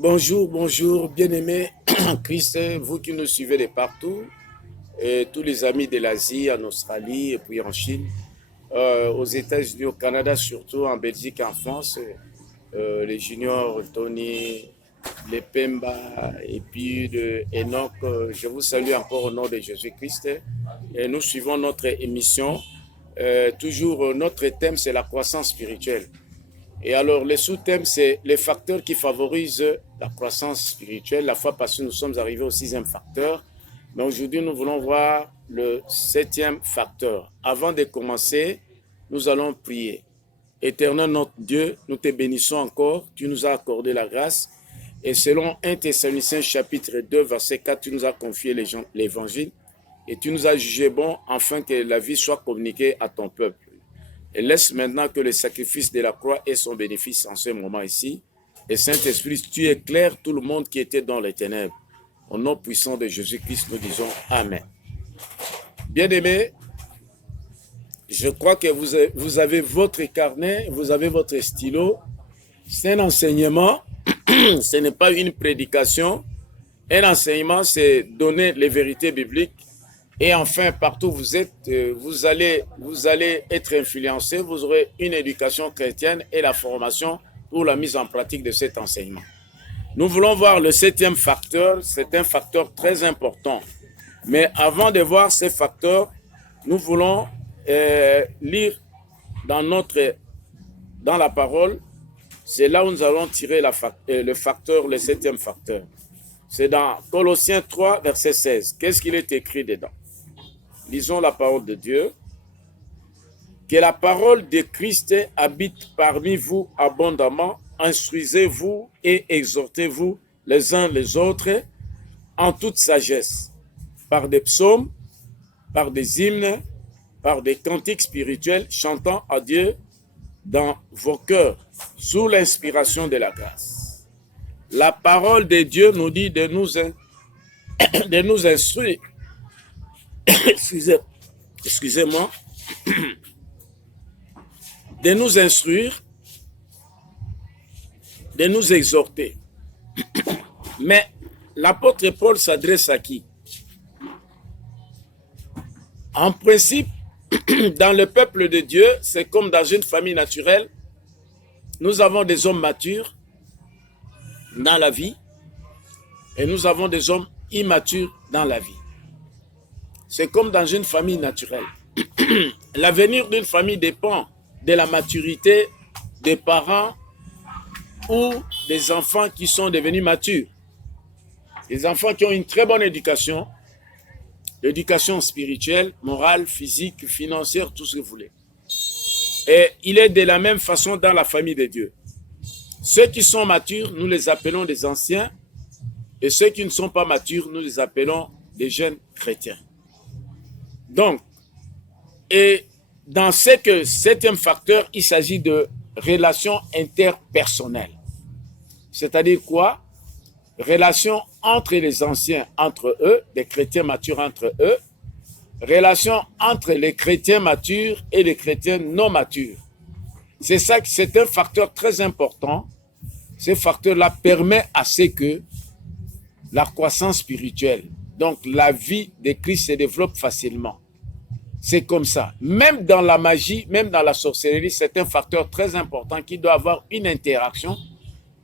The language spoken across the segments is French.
Bonjour, bonjour, bien-aimés en Christ, vous qui nous suivez de partout, et tous les amis de l'Asie, en Australie et puis en Chine, aux États-Unis, au Canada, surtout en Belgique, en France, les juniors, Tony, les Pemba et puis de Enoch, je vous salue encore au nom de Jésus-Christ. Et nous suivons notre émission. Toujours, notre thème, c'est la croissance spirituelle. Et alors, le sous-thème, c'est les facteurs qui favorisent la croissance spirituelle. La fois passée, nous sommes arrivés au 6e facteur. Mais aujourd'hui, nous voulons voir le 7e facteur. Avant de commencer, nous allons prier. Éternel notre Dieu, nous te bénissons encore. Tu nous as accordé la grâce. Et selon 1 Thessaloniciens chapitre 2, verset 4, tu nous as confié l'évangile. Et tu nous as jugé bon afin que la vie soit communiquée à ton peuple. Et laisse maintenant que le sacrifice de la croix ait son bénéfice en ce moment ici. Et Saint-Esprit, tu éclaires tout le monde qui était dans les ténèbres. Au nom puissant de Jésus-Christ, nous disons Amen. Bien-aimés, je crois que vous avez votre carnet, vous avez votre stylo. C'est un enseignement, ce n'est pas une prédication. Un enseignement, c'est donner les vérités bibliques. Et enfin, partout où vous êtes, vous allez être influencé, vous aurez une éducation chrétienne et la formation pour la mise en pratique de cet enseignement. Nous voulons voir le 7e facteur, c'est un facteur très important. Mais avant de voir ces facteurs, nous voulons lire dans la parole, c'est là où nous allons tirer le 7e facteur. C'est dans Colossiens 3, verset 16. Qu'est-ce qu'il est écrit dedans? Lisons la parole de Dieu. Que la parole de Christ habite parmi vous abondamment. Instruisez-vous et exhortez-vous les uns les autres en toute sagesse, par des psaumes, par des hymnes, par des cantiques spirituels, chantant à Dieu dans vos cœurs, sous l'inspiration de la grâce. La parole de Dieu nous dit de nous instruire. Excusez-moi, de nous instruire, de nous exhorter. Mais l'apôtre Paul s'adresse à qui? En principe, dans le peuple de Dieu, c'est comme dans une famille naturelle, nous avons des hommes matures dans la vie et nous avons des hommes immatures dans la vie. C'est comme dans une famille naturelle. L'avenir d'une famille dépend de la maturité des parents ou des enfants qui sont devenus matures. Les enfants qui ont une très bonne éducation, l'éducation spirituelle, morale, physique, financière, tout ce que vous voulez. Et il est de la même façon dans la famille de Dieu. Ceux qui sont matures, nous les appelons des anciens, et ceux qui ne sont pas matures, nous les appelons des jeunes chrétiens. Donc, et dans ce 7e facteur, il s'agit de relations interpersonnelles. C'est-à-dire quoi? Relations entre les anciens, entre eux, les chrétiens matures entre eux, relations entre les chrétiens matures et les chrétiens non matures. C'est ça, c'est un facteur très important. Ce facteur-là permet à ce que la croissance spirituelle, donc la vie de Christ, se développe facilement. C'est comme ça. Même dans la magie, même dans la sorcellerie, c'est un facteur très important qui doit avoir une interaction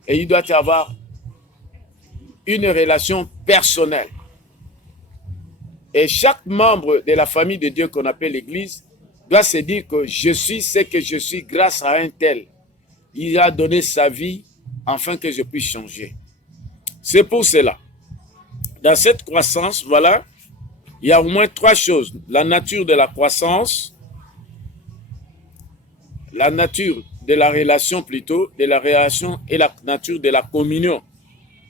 et il doit y avoir une relation personnelle. Et chaque membre de la famille de Dieu qu'on appelle l'Église doit se dire que je suis ce que je suis grâce à un tel. Il a donné sa vie afin que je puisse changer. C'est pour cela. Dans cette croissance, voilà, il y a au moins 3 choses. La nature de la croissance, la nature de la relation plutôt, de la relation et la nature de la communion.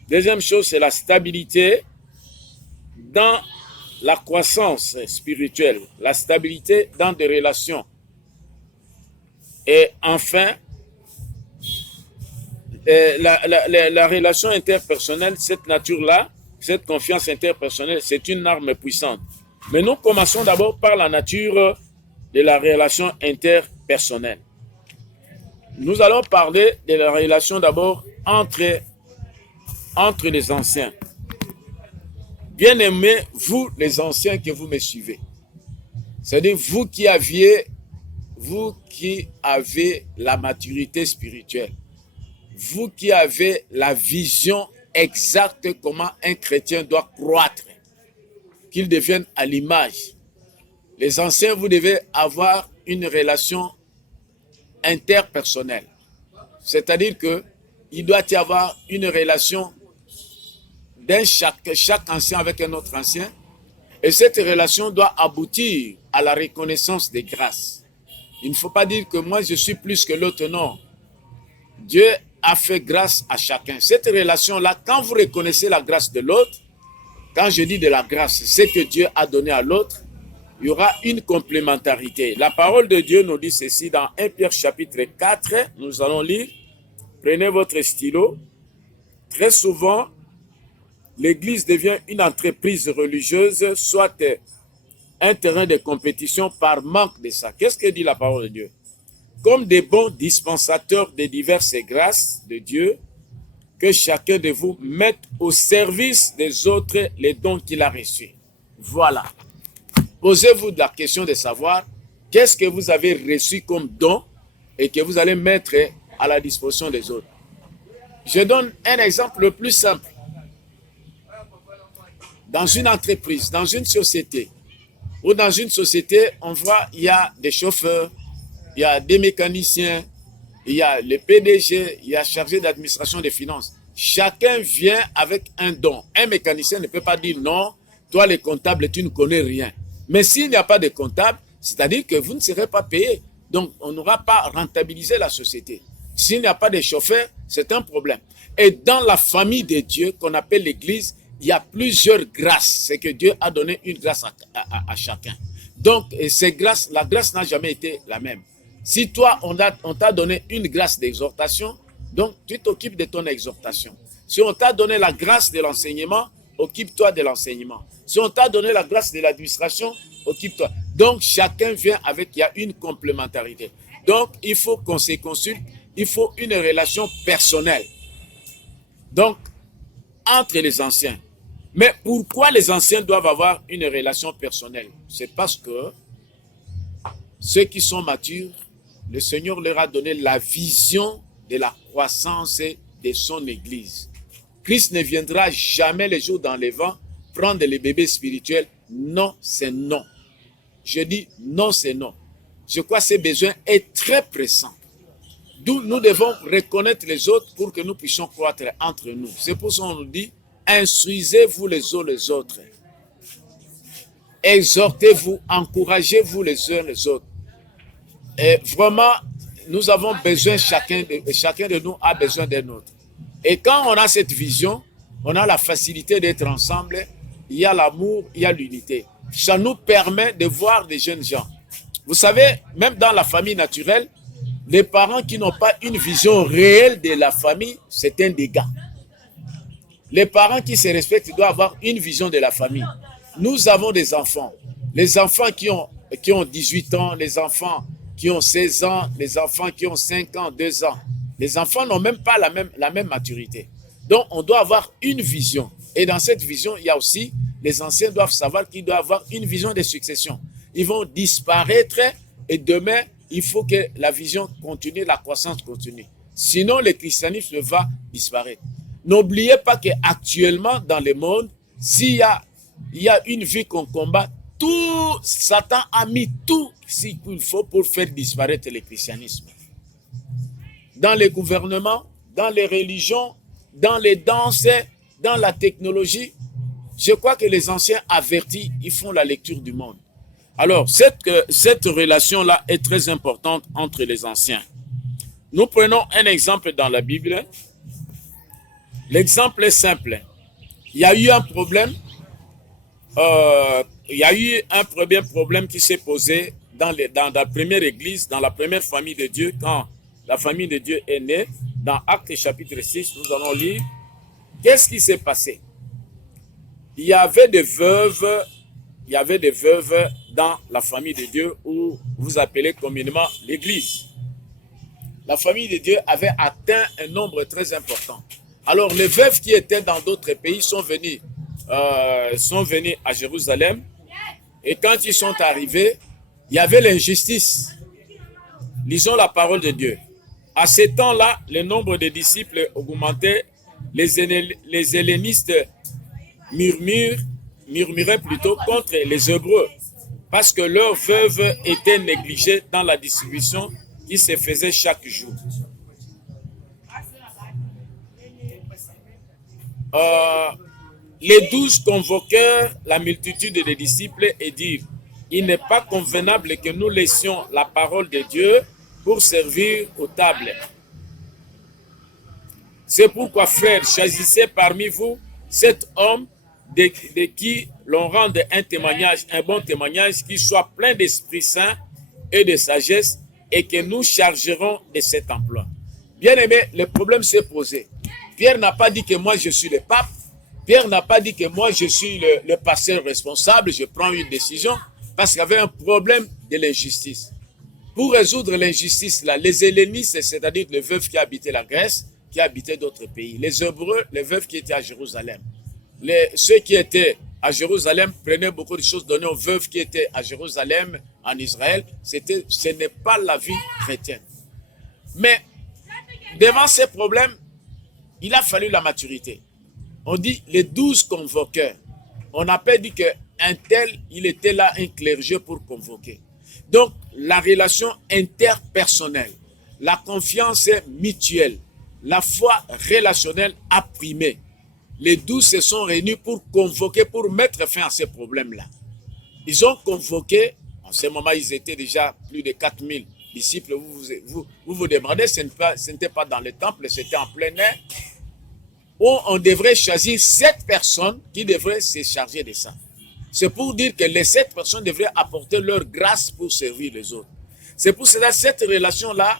Deuxième chose, c'est la stabilité dans la croissance spirituelle, la stabilité dans des relations. Et enfin, la relation interpersonnelle, cette nature-là, cette confiance interpersonnelle, c'est une arme puissante. Mais nous commençons d'abord par la nature de la relation interpersonnelle. Nous allons parler de la relation d'abord entre entre les anciens. Bien-aimés, vous les anciens que vous me suivez. C'est-à-dire vous qui avez la maturité spirituelle, vous qui avez la vision exacte comment un chrétien doit croître, qu'il devienne à l'image. Les anciens, vous devez avoir une relation interpersonnelle. C'est-à-dire qu'il doit y avoir une relation chaque ancien avec un autre ancien. Et cette relation doit aboutir à la reconnaissance des grâces. Il ne faut pas dire que moi je suis plus que l'autre, non. Dieu a fait grâce à chacun. Cette relation-là, quand vous reconnaissez la grâce de l'autre, quand je dis de la grâce, c'est que Dieu a donné à l'autre, il y aura une complémentarité. La parole de Dieu nous dit ceci dans 1 Pierre chapitre 4, nous allons lire. Prenez votre stylo. Très souvent, l'Église devient une entreprise religieuse, soit un terrain de compétition par manque de ça. Qu'est-ce que dit la parole de Dieu? Comme des bons dispensateurs de diverses grâces de Dieu, que chacun de vous mette au service des autres les dons qu'il a reçus. Voilà. Posez-vous la question de savoir qu'est-ce que vous avez reçu comme don et que vous allez mettre à la disposition des autres. Je donne un exemple le plus simple. Dans une entreprise, dans une société, ou dans une société, on voit il y a des chauffeurs, il y a des mécaniciens, il y a le PDG, il y a chargé d'administration des finances. Chacun vient avec un don. Un mécanicien ne peut pas dire non, toi les comptables, tu ne connais rien. Mais s'il n'y a pas de comptable, c'est-à-dire que vous ne serez pas payé. Donc, on n'aura pas rentabilisé la société. S'il n'y a pas de chauffeur, c'est un problème. Et dans la famille de Dieu, qu'on appelle l'Église, il y a plusieurs grâces. C'est que Dieu a donné une grâce à chacun. Donc, la grâce n'a jamais été la même. Si toi, on t'a donné une grâce d'exhortation, donc tu t'occupes de ton exhortation. Si on t'a donné la grâce de l'enseignement, occupe-toi de l'enseignement. Si on t'a donné la grâce de l'administration, occupe-toi. Donc, chacun vient avec, il y a une complémentarité. Donc, il faut qu'on se consulte, il faut une relation personnelle. Donc, entre les anciens. Mais pourquoi les anciens doivent avoir une relation personnelle? C'est parce que ceux qui sont matures, le Seigneur leur a donné la vision de la croissance de son Église. Christ ne viendra jamais les jours dans les vents prendre les bébés spirituels. Non, c'est non. Je dis non, c'est non. Je crois que ce besoin est très pressant. D'où nous devons reconnaître les autres pour que nous puissions croître entre nous. C'est pour ça qu'on nous dit, instruisez-vous les uns les autres. Exhortez-vous, encouragez-vous les uns les autres. Et vraiment, nous avons besoin, chacun de nous a besoin d'un autre. Et quand on a cette vision, on a la facilité d'être ensemble, il y a l'amour, il y a l'unité. Ça nous permet de voir des jeunes gens. Vous savez, même dans la famille naturelle, les parents qui n'ont pas une vision réelle de la famille, c'est un dégât. Les parents qui se respectent doivent avoir une vision de la famille. Nous avons des enfants. Les enfants qui ont 18 ans, les enfants qui ont 16 ans, les enfants qui ont 5 ans, 2 ans. Les enfants n'ont même pas la même maturité. Donc, on doit avoir une vision. Et dans cette vision, il y a aussi, les anciens doivent savoir qu'ils doivent avoir une vision de succession. Ils vont disparaître et demain, il faut que la vision continue, la croissance continue. Sinon, le christianisme va disparaître. N'oubliez pas qu'actuellement, dans le monde, s'il y a une vie qu'on combat, Satan a mis tout ce qu'il faut pour faire disparaître le christianisme. Dans les gouvernements, dans les religions, dans les danses, dans la technologie, je crois que les anciens avertis, ils font la lecture du monde. Alors, cette relation-là est très importante entre les anciens. Nous prenons un exemple dans la Bible. L'exemple est simple. Il y a eu un problème. Il y a eu un premier problème qui s'est posé dans la première église, dans la première famille de Dieu, quand la famille de Dieu est née. Dans Actes chapitre 6, nous allons lire. Qu'est-ce qui s'est passé? Il y avait des veuves dans la famille de Dieu, où vous appelez communément l'église. La famille de Dieu avait atteint un nombre très important. Alors les veuves qui étaient dans d'autres pays sont venus à Jérusalem. Et quand ils sont arrivés, il y avait l'injustice. Lisons la parole de Dieu. À ce temps-là, le nombre de disciples augmentait. Les hellénistes murmuraient plutôt contre les Hébreux parce que leurs veuves étaient négligées dans la distribution qui se faisait chaque jour. Les 12 convoquèrent la multitude des disciples et dirent, il n'est pas convenable que nous laissions la parole de Dieu pour servir aux tables. C'est pourquoi, frères, choisissez parmi vous cet homme de qui l'on rende un bon témoignage, qui soit plein d'Esprit Saint et de sagesse, et que nous chargerons de cet emploi. Bien aimé, le problème s'est posé. Pierre n'a pas dit que moi je suis le pape. Pierre n'a pas dit que moi je suis le pasteur responsable, je prends une décision, parce qu'il y avait un problème de l'injustice. Pour résoudre l'injustice là, les hellénistes, c'est-à-dire les veuves qui habitaient la Grèce, qui habitaient d'autres pays, les Hébreux, les veuves qui étaient à Jérusalem, ceux qui étaient à Jérusalem prenaient beaucoup de choses données aux veuves qui étaient à Jérusalem, en Israël. Ce n'est pas la vie chrétienne. Mais devant ces problèmes, il a fallu la maturité. On dit les 12 convoqueurs. On n'a pas dit qu'un tel, il était là, un clergé pour convoquer. Donc, la relation interpersonnelle, la confiance mutuelle, la foi relationnelle a primé. Les 12 se sont réunis pour convoquer, pour mettre fin à ces problèmes-là. Ils ont convoqué, en ce moment, ils étaient déjà plus de 4000 disciples. Vous demandez, ce n'était pas dans le temple, c'était en plein air, où on devrait choisir 7 personnes qui devraient se charger de ça. C'est pour dire que les 7 personnes devraient apporter leur grâce pour servir les autres. C'est pour cela que cette relation-là,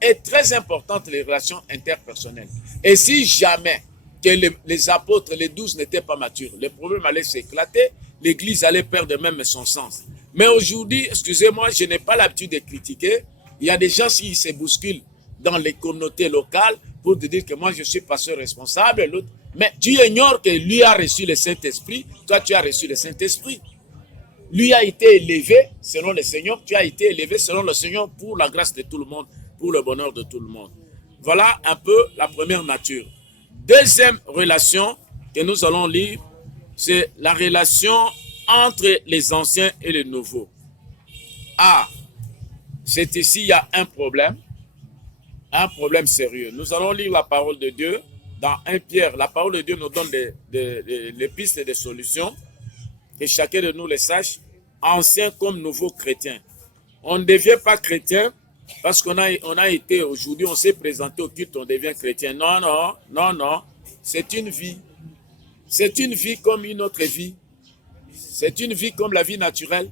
est très importante, les relations interpersonnelles. Et si jamais que les apôtres, les 12 n'étaient pas matures, le problème allait s'éclater, l'église allait perdre même son sens. Mais aujourd'hui, excusez-moi, je n'ai pas l'habitude de critiquer. Il y a des gens qui se bousculent dans les communautés locales pour te dire que moi je suis pasteur responsable, l'autre. Mais tu ignores que lui a reçu le Saint-Esprit, toi tu as reçu le Saint-Esprit. Lui a été élevé selon le Seigneur, tu as été élevé selon le Seigneur pour la grâce de tout le monde, pour le bonheur de tout le monde. Voilà un peu la première nature. Deuxième relation que nous allons lire, c'est la relation entre les anciens et les nouveaux. Ah, c'est ici, il y a un problème sérieux. Nous allons lire la parole de Dieu dans 1 Pierre. La parole de Dieu nous donne des pistes et des solutions, que chacun de nous les sache, anciens comme nouveaux chrétiens. On ne devient pas chrétien parce qu'on a été aujourd'hui, on s'est présenté au culte, on devient chrétien. Non, non, non, non. C'est une vie. C'est une vie comme une autre vie. C'est une vie comme la vie naturelle.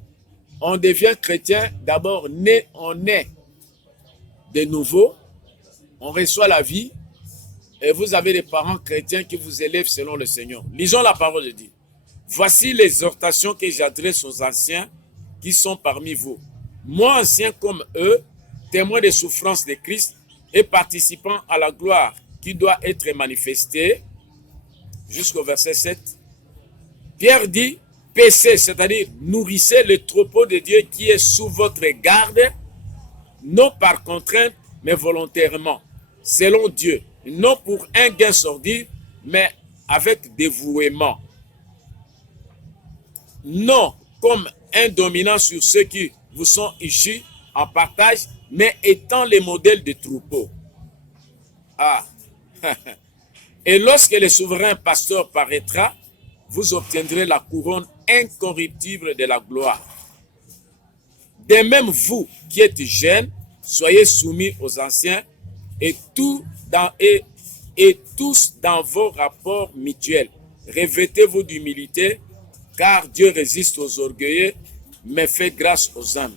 On devient chrétien, d'abord, on est de nouveau, on reçoit la vie, et vous avez des parents chrétiens qui vous élèvent selon le Seigneur. Lisons la parole de Dieu. Voici les exhortations que j'adresse aux anciens qui sont parmi vous. Moi, ancien comme eux, témoin des souffrances de Christ et participant à la gloire qui doit être manifestée, jusqu'au verset 7, Pierre dit, paissez, c'est-à-dire nourrissez le troupeau de Dieu qui est sous votre garde, non par contrainte, mais volontairement, selon Dieu, non pour un gain sordide, mais avec dévouement. Non comme un dominant sur ceux qui vous sont issus en partage, mais étant les modèles de troupeaux. Ah, et lorsque le souverain pasteur paraîtra, vous obtiendrez la couronne incorruptible de la gloire. De même, vous qui êtes jeunes, soyez soumis aux anciens et tous dans vos rapports mutuels. Revêtez-vous d'humilité, car Dieu résiste aux orgueilleux, mais fait grâce aux humbles.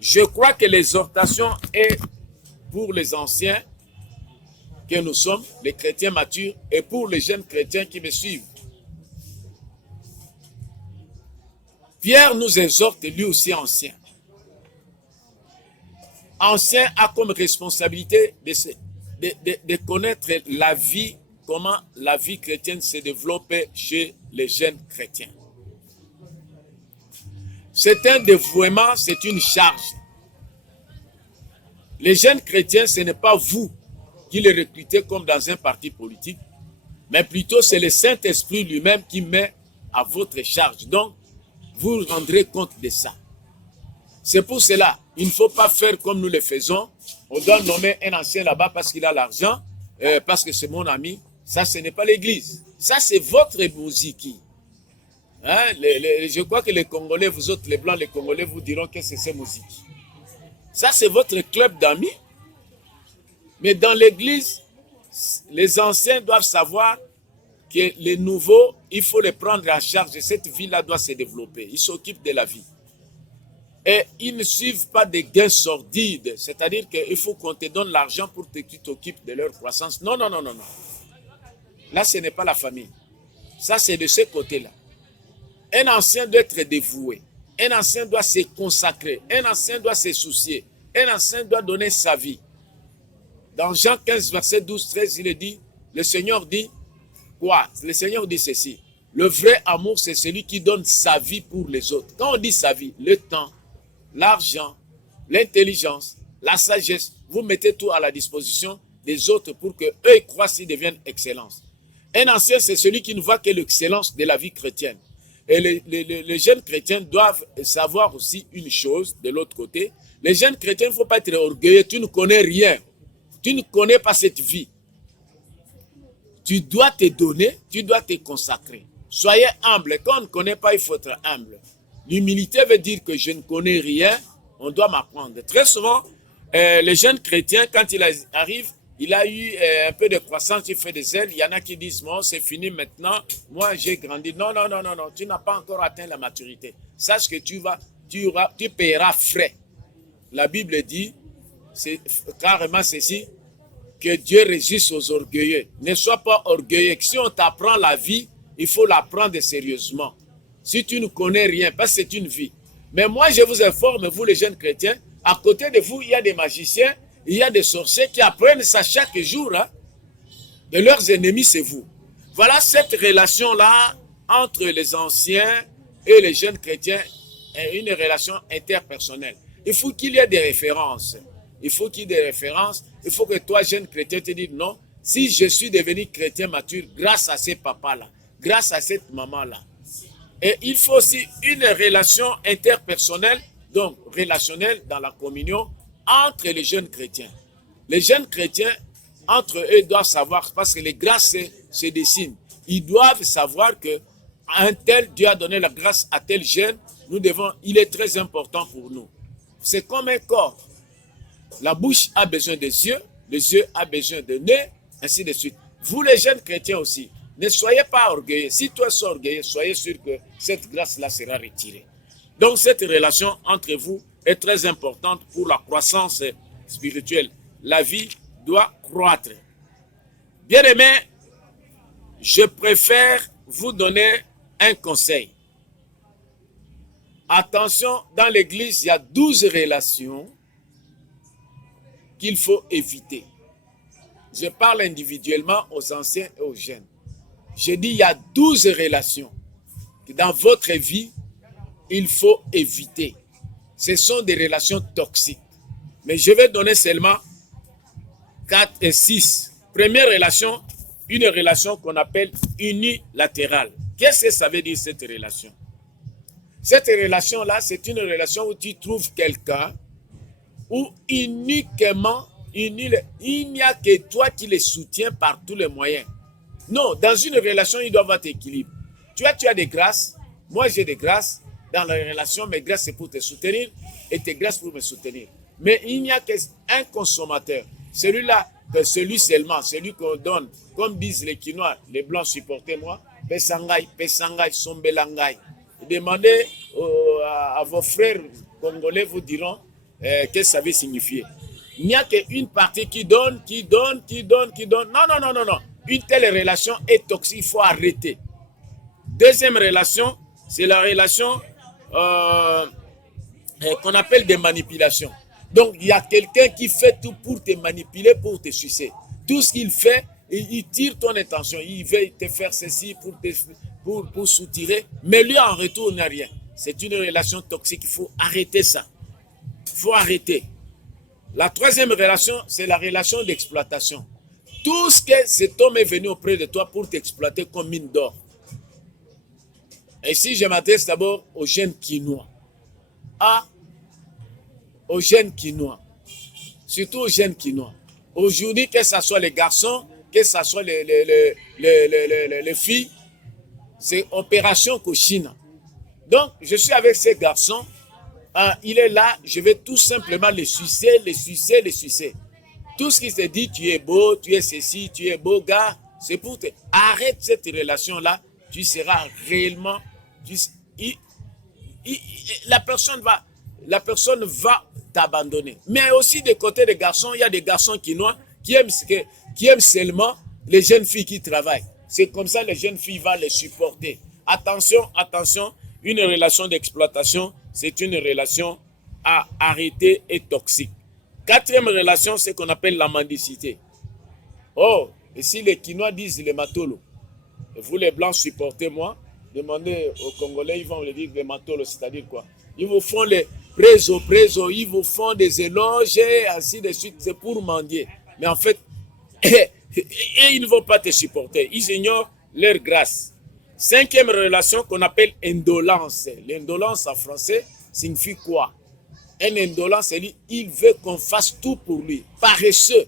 Je crois que l'exhortation est pour les anciens que nous sommes, les chrétiens matures, et pour les jeunes chrétiens qui me suivent. Pierre nous exhorte, lui aussi ancien. Ancien a comme responsabilité de de connaître la vie, comment la vie chrétienne se développe chez les jeunes chrétiens. C'est un dévouement, c'est une charge. Les jeunes chrétiens, ce n'est pas vous qui les recrutez comme dans un parti politique, mais plutôt c'est le Saint-Esprit lui-même qui met à votre charge. Donc, vous vous rendrez compte de ça. C'est pour cela, il ne faut pas faire comme nous le faisons. On doit nommer un ancien là-bas parce qu'il a l'argent, parce que c'est mon ami. Ça, ce n'est pas l'église. Ça, c'est votre musique. Hein? Je crois que les Congolais, vous autres, les Blancs, les Congolais, vous diront que c'est ces musiques. Ça, c'est votre club d'amis. Mais dans l'église, les anciens doivent savoir que les nouveaux, il faut les prendre en charge. Cette vie-là doit se développer. Ils s'occupent de la vie. Et ils ne suivent pas des gains sordides. C'est-à-dire qu'il faut qu'on te donne l'argent pour que tu t'occupes de leur croissance. Non, non, non, non, non. Là, ce n'est pas la famille. Ça, c'est de ce côté-là. Un ancien doit être dévoué. Un ancien doit se consacrer. Un ancien doit se soucier. Un ancien doit donner sa vie. Dans Jean 15, verset 12, 13, il est dit, le Seigneur dit quoi? Le Seigneur dit ceci. Le vrai amour, c'est celui qui donne sa vie pour les autres. Quand on dit sa vie, le temps, l'argent, l'intelligence, la sagesse, vous mettez tout à la disposition des autres pour que eux croissent et deviennent excellence. Un ancien, c'est celui qui ne voit que l'excellence de la vie chrétienne. Et les jeunes chrétiens doivent savoir aussi une chose de l'autre côté. Les jeunes chrétiens, il ne faut pas être orgueilleux. Tu ne connais rien. Tu ne connais pas cette vie. Tu dois te donner, tu dois te consacrer. Soyez humble. Quand on ne connaît pas, il faut être humble. L'humilité veut dire que je ne connais rien, on doit m'apprendre. Très souvent, les jeunes chrétiens, quand il arrive, il a eu un peu de croissance, il fait des ailes. Il y en a qui disent, bon, c'est fini maintenant. Moi, j'ai grandi. Non, non, non, non, non. Tu n'as pas encore atteint la maturité. Sache que tu paieras frais. La Bible dit, c'est carrément ceci, que Dieu résiste aux orgueilleux. Ne sois pas orgueilleux. Si on t'apprend la vie, il faut l'apprendre sérieusement. Si tu ne connais rien, parce que c'est une vie. Mais moi, je vous informe, vous les jeunes chrétiens, à côté de vous, il y a des magiciens, il y a des sorciers qui apprennent ça chaque jour. Hein. De leurs ennemis, c'est vous. Voilà cette relation-là entre les anciens et les jeunes chrétiens, est une relation interpersonnelle. Il faut qu'il y ait des références. Il faut qu'il y ait des références. Il faut que toi, jeune chrétien, te dises non. Si je suis devenu chrétien mature grâce à ces papas-là, grâce à cette maman-là. Et il faut aussi une relation interpersonnelle, donc relationnelle dans la communion entre les jeunes chrétiens. Les jeunes chrétiens, entre eux, doivent savoir, parce que les grâces se dessinent. Ils doivent savoir que un tel, Dieu a donné la grâce à tel jeune, il est très important pour nous. C'est comme un corps. La bouche a besoin des yeux, les yeux ont besoin de nez, ainsi de suite. Vous les jeunes chrétiens aussi, ne soyez pas orgueilleux. Si toi es orgueilleux, soyez sûr que cette grâce-là sera retirée. Donc cette relation entre vous est très importante pour la croissance spirituelle. La vie doit croître. Bien-aimés, je préfère vous donner un conseil. Attention, dans l'église, il y a 12 relations qu'il faut éviter. Je parle individuellement aux anciens et aux jeunes. Je dis il y a 12 relations que dans votre vie, il faut éviter. Ce sont des relations toxiques. Mais je vais donner seulement 4 et 6. Première relation, une relation qu'on appelle unilatérale. Qu'est-ce que ça veut dire cette relation? Cette relation-là, c'est une relation où tu trouves quelqu'un où uniquement, il n'y a que toi qui les soutiens par tous les moyens. Non, dans une relation, il doit y avoir équilibre. Tu as des grâces, moi j'ai des grâces. Dans la relation, mes grâces c'est pour te soutenir et tes grâces pour me soutenir. Mais il n'y a qu'un consommateur. Celui-là, celui seulement, celui qu'on donne, comme disent les Quinois, les Blancs supportez-moi, Pesangay, Pesangay, Sombelangai. Demandez à vos frères congolais, vous diront qu'est-ce que ça veut signifier. Il n'y a qu'une partie qui donne. Non, non. Une telle relation est toxique, il faut arrêter. Deuxième relation, c'est la relation qu'on appelle des manipulations. Donc, il y a quelqu'un qui fait tout pour te manipuler, pour te sucer. Tout ce qu'il fait, il tire ton attention. Il veut te faire ceci pour soutirer, mais lui en retour n'a rien. C'est une relation toxique. Il faut arrêter ça. Il faut arrêter. La troisième relation, c'est la relation d'exploitation. Tout ce que cet homme est venu auprès de toi pour t'exploiter comme mine d'or. Et si je m'adresse d'abord aux jeunes Quinois. Aux jeunes Quinois. Surtout aux jeunes Quinois. Aujourd'hui, que ce soit les garçons, que ce soit les filles, c'est opération Koshina. Donc, je suis avec ces garçons. Il est là, je vais tout simplement les sucer. Tout ce qui se dit, tu es beau, tu es ceci, tu es beau gars, c'est pour te... Arrête cette relation-là, tu seras réellement... la personne va t'abandonner. Mais aussi des côtés des garçons, il y a des garçons quinois qui aiment seulement les jeunes filles qui travaillent. C'est comme ça les jeunes filles vont les supporter. Attention, une relation d'exploitation, c'est une relation à arrêter et toxique. Quatrième relation, c'est ce qu'on appelle la mendicité. Oh, et si les Quinois disent les matolos, vous les Blancs supportez-moi, demandez aux Congolais, ils vont le dire les matolos, c'est-à-dire quoi? Ils vous font les présos, ils vous font des éloges et ainsi de suite, c'est pour mendier. Mais en fait, et ils ne vont pas te supporter, ils ignorent leur grâce. Cinquième relation qu'on appelle indolence. L'indolence en français signifie quoi? Un indolent, c'est lui, il veut qu'on fasse tout pour lui, paresseux.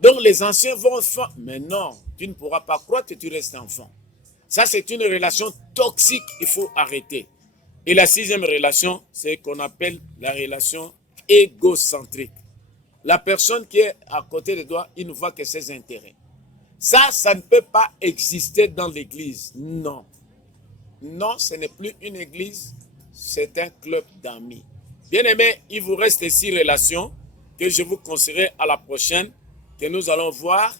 Donc les anciens vont faire, mais non, tu ne pourras pas croire que tu restes enfant. Ça, c'est une relation toxique, il faut arrêter. Et la sixième relation, c'est qu'on appelle la relation égocentrique. La personne qui est à côté de toi, il ne voit que ses intérêts. Ça ne peut pas exister dans l'église. Non. Non, ce n'est plus une église, c'est un club d'amis. Bien-aimés, il vous reste 6 relations que je vous conseillerai à la prochaine, que nous allons voir.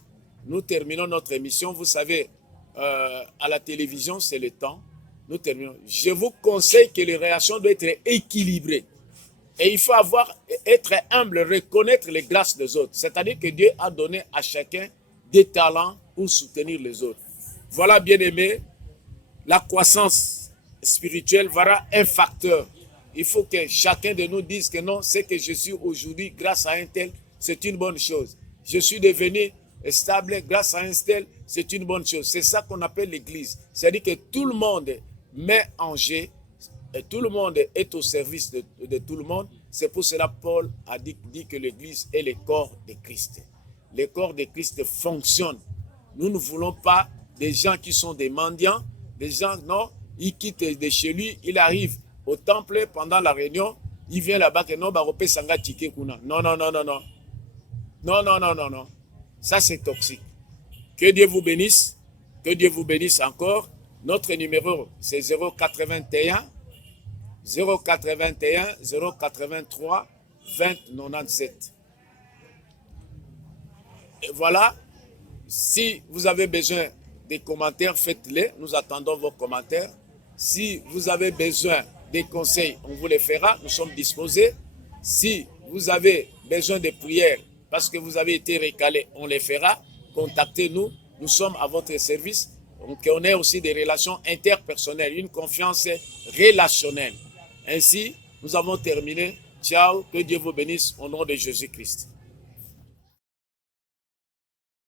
Nous terminons notre émission. Vous savez, à la télévision, c'est le temps. Nous terminons. Je vous conseille que les relations doivent être équilibrées. Et il faut être humble, reconnaître les grâces des autres. C'est-à-dire que Dieu a donné à chacun des talents pour soutenir les autres. Voilà, bien-aimés, la croissance spirituelle voilà un facteur. Il faut que chacun de nous dise que non, c'est que je suis aujourd'hui grâce à un tel, c'est une bonne chose. Je suis devenu stable grâce à un tel, c'est une bonne chose. C'est ça qu'on appelle l'église. C'est-à-dire que tout le monde met en jeu, et tout le monde est au service de tout le monde. C'est pour cela que Paul a dit que l'église est le corps de Christ. Le corps de Christ fonctionne. Nous ne voulons pas des gens qui sont des mendiants, des gens, non, ils quittent de chez lui, il arrive au temple pendant la réunion, il vient là-bas que non, barope sanga tike kuna. Non. Non. Ça, c'est toxique. Que Dieu vous bénisse. Que Dieu vous bénisse encore. Notre numéro, c'est 081 083 2097. Et voilà. Si vous avez besoin des commentaires, faites-les. Nous attendons vos commentaires. Si vous avez besoin des conseils, on vous les fera. Nous sommes disposés. Si vous avez besoin de prières parce que vous avez été recalé, on les fera. Contactez-nous. Nous sommes à votre service. Donc, on a aussi des relations interpersonnelles, une confiance relationnelle. Ainsi, nous avons terminé. Ciao, que Dieu vous bénisse au nom de Jésus-Christ.